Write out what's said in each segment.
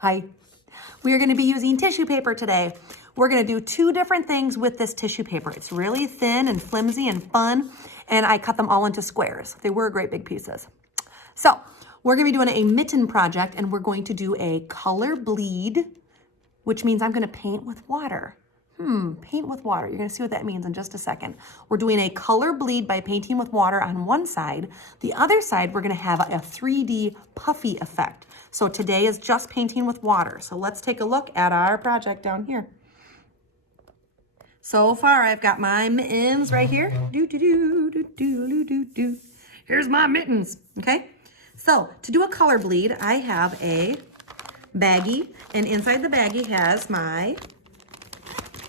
Hi. We are going to be using tissue paper today. We're going to do two different things with this tissue paper. It's really thin and flimsy and fun, and I cut them all into squares. They were great big pieces. So we're going to be doing a mitten project, and we're going to do a color bleed, which means I'm going to paint with water. Paint with water. You're going to see what that means in just a second. We're doing a color bleed by painting with water on one side. The other side, we're going to have a 3D puffy effect. So today is just painting with water. So let's take a look at our project down here. So far, I've got my mittens right here. Here's my mittens, okay? So to do a color bleed, I have a baggie, and inside the baggie has my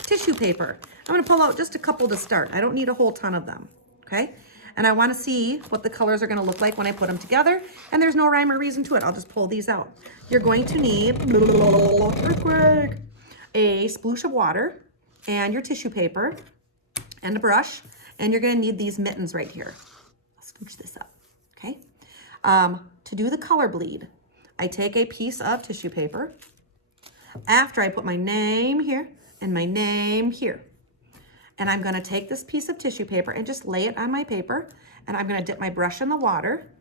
tissue paper. I'm gonna pull out just a couple to start. I don't need a whole ton of them, okay? And I wanna see what the colors are gonna look like when I put them together, and there's no rhyme or reason to it. I'll just pull these out. You're going to need earthquake, a sploosh of water, and your tissue paper, and a brush, and you're gonna need these mittens right here. I'll scooch this up, okay? To do the color bleed, I take a piece of tissue paper. After I put my name here, and my name here. And I'm gonna take this piece of tissue paper and just lay it on my paper, and I'm gonna dip my brush in the water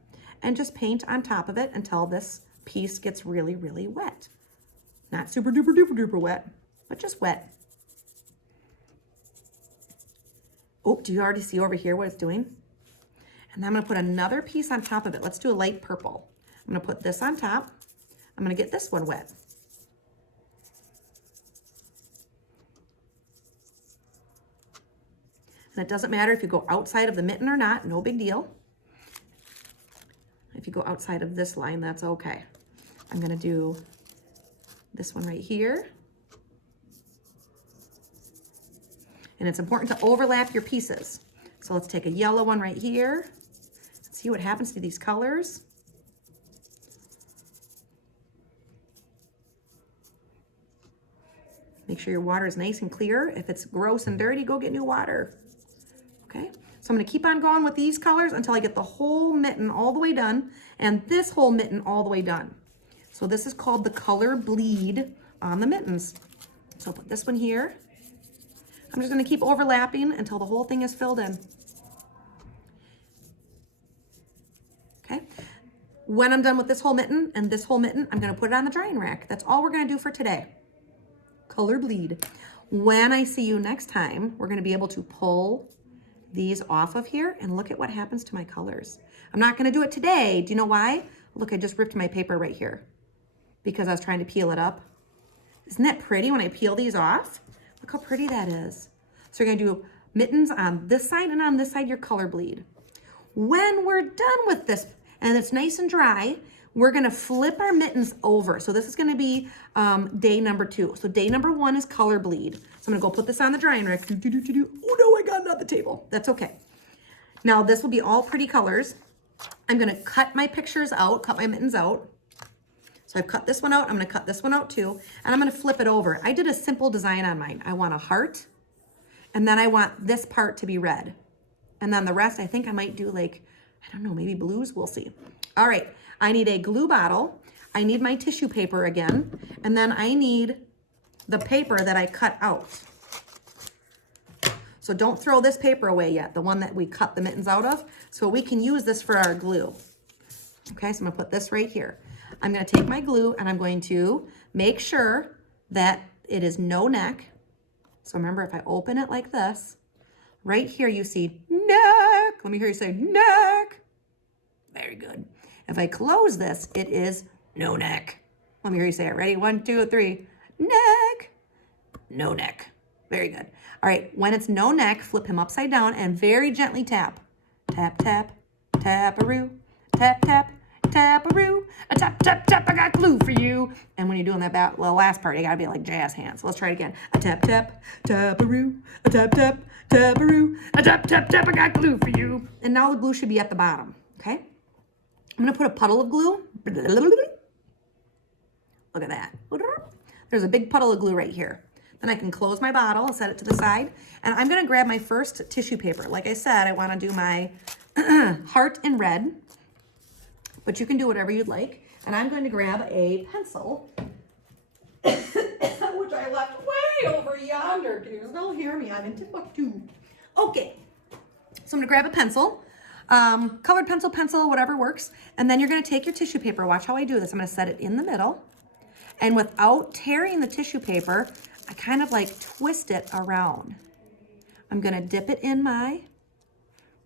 and just paint on top of it until this piece gets really, really wet. Not super duper duper duper wet, but just wet. Oh, do you already see over here what it's doing? And then I'm gonna put another piece on top of it. Let's do a light purple. I'm gonna put this on top. I'm gonna get this one wet. And it doesn't matter if you go outside of the mitten or not, no big deal. If you go outside of this line, that's okay. I'm gonna do this one right here. And it's important to overlap your pieces. So let's take a yellow one right here. See what happens to these colors. Make sure your water is nice and clear. If it's gross and dirty, go get new water. Okay, so I'm gonna keep on going with these colors until I get the whole mitten all the way done and this whole mitten all the way done. So this is called the color bleed on the mittens. So I'll put this one here. I'm just gonna keep overlapping until the whole thing is filled in. Okay, when I'm done with this whole mitten and this whole mitten, I'm gonna put it on the drying rack. That's all we're gonna do for today. Color bleed. When I see you next time, we're gonna be able to pull these off of here and look at what happens to my colors. I'm not gonna do it today. Do you know why? Look, I just ripped my paper right here because I was trying to peel it up. Isn't that pretty when I peel these off? Look how pretty that is. So you're gonna do mittens on this side and on this side, your color bleed. When we're done with this and it's nice and dry, we're gonna flip our mittens over. So this is gonna be day number 2. So day number 1 is color bleed. So I'm gonna go put this on the drying rack. Oh no, I got it on the table. That's okay. Now this will be all pretty colors. I'm gonna cut my pictures out, cut my mittens out. So I've cut this one out, I'm gonna cut this one out too, and I'm gonna flip it over. I did a simple design on mine. I want a heart, and then I want this part to be red. And then the rest, I think I might do like, I don't know, maybe blues, we'll see. All right, I need a glue bottle. I need my tissue paper again. And then I need the paper that I cut out. So don't throw this paper away yet, the one that we cut the mittens out of. So we can use this for our glue. Okay, so I'm gonna put this right here. I'm gonna take my glue and I'm going to make sure that it is no neck. So remember, if I open it like this, right here you see neck. Let me hear you say neck. Very good. If I close this, it is no neck. Let me hear you say it. Ready? 1, 2, 3. Neck. No neck. Very good. All right. When it's no neck, flip him upside down and very gently tap. Tap, tap, tap-a-roo. Tap, tap, tap-a-roo. A tap, tap, tap, I got glue for you. And when you're doing that the last part, you got to be like jazz hands. So let's try it again. A tap, tap, tap-a-roo. A tap, tap, tap-a-roo. A tap, tap, tap, I got glue for you. And now the glue should be at the bottom. Okay? I'm gonna put a puddle of glue. Look at that. There's a big puddle of glue right here. Then I can close my bottle and set it to the side. And I'm gonna grab my first tissue paper. Like I said, I wanna do my heart in red, but you can do whatever you'd like. And I'm going to grab a pencil which I left way over yonder. Can you still hear me? I'm in Timbuktu. Okay, so I'm gonna grab a pencil, colored pencil, whatever works. And then you're gonna take your tissue paper. Watch how I do this. I'm gonna set it in the middle. And without tearing the tissue paper, I kind of like twist it around. I'm gonna dip it in my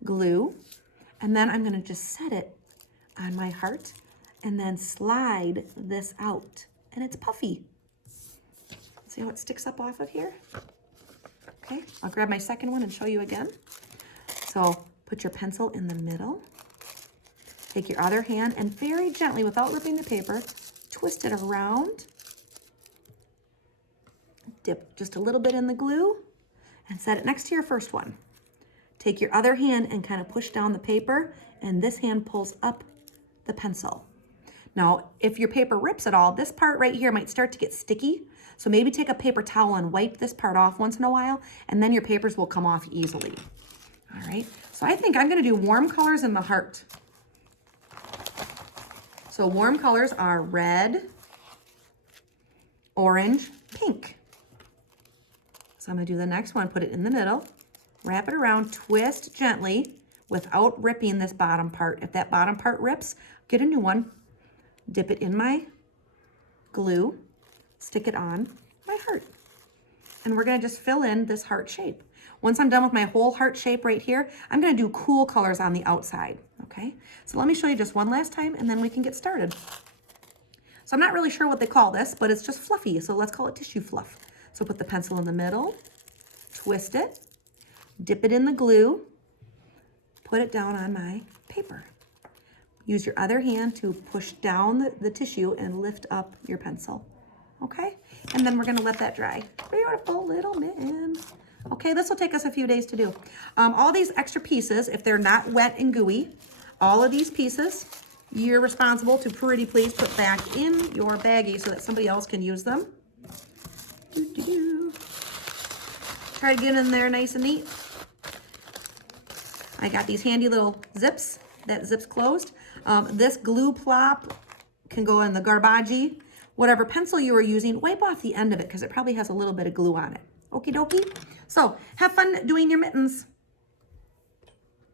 glue, and then I'm gonna just set it on my heart and then slide this out. And it's puffy. See how it sticks up off of here? Okay, I'll grab my second one and show you again. So put your pencil in the middle. Take your other hand and very gently, without ripping the paper, twist it around. Dip just a little bit in the glue and set it next to your first one. Take your other hand and kind of push down the paper, and this hand pulls up the pencil. Now, if your paper rips at all, this part right here might start to get sticky. So maybe take a paper towel and wipe this part off once in a while, and then your papers will come off easily. All right, so I think I'm gonna do warm colors in the heart. So warm colors are red, orange, pink. So I'm gonna do the next one, put it in the middle, wrap it around, twist gently without ripping this bottom part. If that bottom part rips, get a new one, dip it in my glue, stick it on my heart. And we're gonna just fill in this heart shape. Once I'm done with my whole heart shape right here, I'm gonna do cool colors on the outside, okay? So let me show you just one last time and then we can get started. So I'm not really sure what they call this, but it's just fluffy, so let's call it tissue fluff. So put the pencil in the middle, twist it, dip it in the glue, put it down on my paper. Use your other hand to push down the tissue and lift up your pencil, okay? And then we're gonna let that dry. Beautiful little mitten. Okay, this will take us a few days to do. All these extra pieces, if they're not wet and gooey, all of these pieces, you're responsible to pretty please put back in your baggie so that somebody else can use them. Try to get in there nice and neat. I got these handy little zips that zips closed. This glue plop can go in the garbage. Whatever pencil you were using, wipe off the end of it because it probably has a little bit of glue on it. Okie dokie. So have fun doing your mittens.